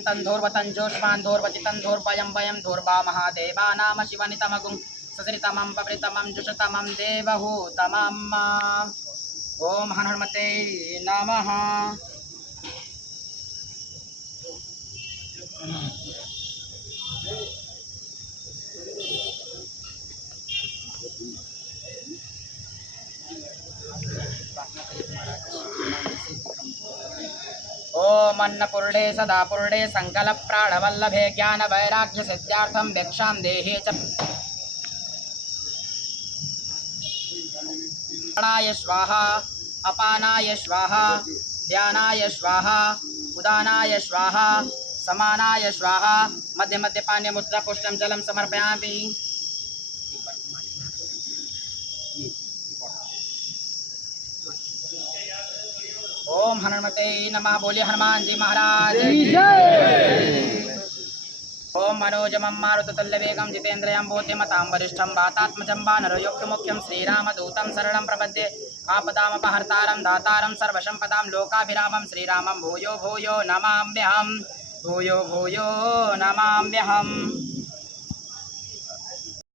तंधोर्वतं जोष्मान् धोर्वति तंधोर्वयं वयं धोर्वा महादेवानाम शिवनितमगुं ससरितमं पवृतमं जुषतमं देवहूतमम्। ओम हनुमते नमः। ओम अन्नपूर्णे सदापूर्णे संकल्प प्राणवल्लभे ज्ञान वैराग्य सिद्धार्थं भिक्षां देहि च। प्राणाय स्वाहा अपानाय स्वाहा ध्यानाय स्वाहा उदानाय स्वाहा समानाय स्वाहा मध्य मध्य पानी मुद्रा पुष्टम जलम समर्पयामि। ओम हनुमते नमः। बोलिए हनुमान जी महाराज की जय। ओम मनोजमं मारुततुल्यवेगं जितेन्द्रियं बुद्धिमतां वरिष्ठं वातात्मजं वानरयोग्यमुख्यं श्रीरामदूतं शरणं प्रपद्ये। आपदामपहर्तारं दातारं सर्वसम्पदां लोकाभिरामं श्रीरामं भूयो भूयो नमाम्यहम्। भूयो भूयो नमाम्यहम्।